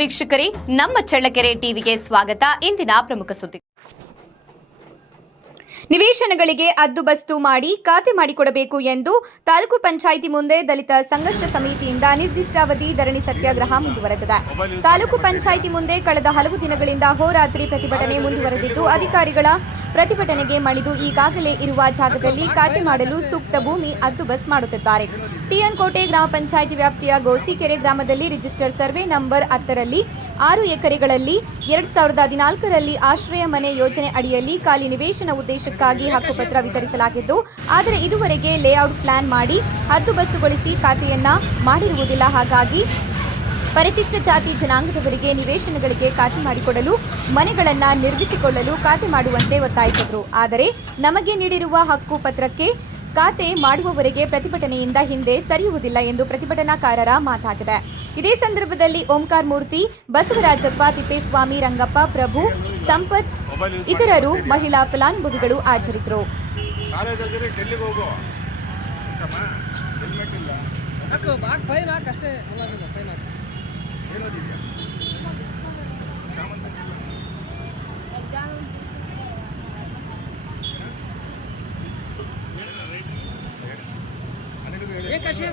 ವೀಕ್ಷಕರೇ, ನಮ್ಮ ಚಳ್ಳಕೆರೆ ಟಿವಿಗೆ ಸ್ವಾಗತ. ಇಂದಿನ ಪ್ರಮುಖ ಸುದ್ದಿ ನಿವೇಶನಗಳಿಗೆ ಅದ್ದುಬಸ್ತು ಮಾಡಿ ಖಾತೆ ಮಾಡಿಕೊಡಬೇಕು ಎಂದು ತಾಲೂಕು ಪಂಚಾಯಿತಿ ಮುಂದೆ ದಲಿತ ಸಂಘರ್ಷ ಸಮಿತಿಯಿಂದ ನಿರ್ದಿಷ್ಟಾವಧಿ ಧರಣಿ ಸತ್ಯಾಗ್ರಹ ಮುಂದುವರೆದಿದೆ. ತಾಲೂಕು ಪಂಚಾಯಿತಿ ಮುಂದೆ ಕಳೆದ ಹಲವು ದಿನಗಳಿಂದ ಹೋರಾತ್ರಿ ಪ್ರತಿಭಟನೆ ಮುಂದುವರೆದಿದ್ದು, ಅಧಿಕಾರಿಗಳ ಪ್ರತಿಭಟನೆಗೆ ಮಣಿದು ಈಗಾಗಲೇ ಇರುವ ಜಾಗದಲ್ಲಿ ಖಾತೆ ಮಾಡಲು ಸೂಕ್ತ ಭೂಮಿ ಅದ್ದುಬಸ್ ಮಾಡುತ್ತಿದ್ದಾರೆ. ಟಿಎನ್ ಕೋಟೆ ಗ್ರಾಮ ಪಂಚಾಯಿತಿ ವ್ಯಾಪ್ತಿಯ ಗೋಸಿಕೆರೆ ಗ್ರಾಮದಲ್ಲಿ ರಿಜಿಸ್ಟರ್ ಸರ್ವೆ ನಂಬರ್ ಹತ್ತರಲ್ಲಿ ಆರು ಎಕರೆಗಳಲ್ಲಿ ಎರಡ್ ಸಾವಿರದ ಹದಿನಾಲ್ಕರಲ್ಲಿ ಆಶ್ರಯ ಮನೆ ಯೋಜನೆ ಅಡಿಯಲ್ಲಿ ಖಾಲಿ ನಿವೇಶನ ಉದ್ದೇಶಕ್ಕಾಗಿ ಹಕ್ಕುಪತ್ರ ವಿತರಿಸಲಾಗಿದ್ದು, ಆದರೆ ಇದುವರೆಗೆ ಲೇಔಟ್ ಪ್ಲಾನ್ ಮಾಡಿ ಹದ್ದುಬಸ್ತುಗೊಳಿಸಿ ಖಾತೆಯನ್ನ ಮಾಡಿರುವುದಿಲ್ಲ. ಹಾಗಾಗಿ ಪರಿಶಿಷ್ಟ ಜಾತಿ ಜನಾಂಗದವರಿಗೆ ನಿವೇಶನಗಳಿಗೆ ಖಾತೆ ಮಾಡಿಕೊಡಲು ಮನೆಗಳನ್ನು ನಿರ್ಮಿಸಿಕೊಳ್ಳಲು ಖಾತೆ ಮಾಡುವಂತೆ ಒತ್ತಾಯಿಸಿದರು. ಆದರೆ ನಮಗೆ ನೀಡಿರುವ ಹಕ್ಕು ಪತ್ರಕ್ಕೆ ಖಾತೆ ಮಾಡುವವರೆಗೆ ಪ್ರತಿಭಟನೆಯಿಂದ ಹಿಂದೆ ಸರಿಯುವುದಿಲ್ಲ ಎಂದು ಪ್ರತಿಭಟನಾಕಾರರ ಮಾತಾಗಿದೆ. ಇದೇ ಸಂದರ್ಭದಲ್ಲಿ ಓಂಕಾರ ಮೂರ್ತಿ ಬಸವರಾಜಪ್ಪ ತಿಪ್ಪೇಸ್ವಾಮಿ ರಂಗಪ್ಪ ಪ್ರಭು ಸಂಪತ್ ಇತರರು ಮಹಿಳಾ ಫಲಾನುಭವಿಗಳು ಅಷ್ಟೇ. Ya, kasih.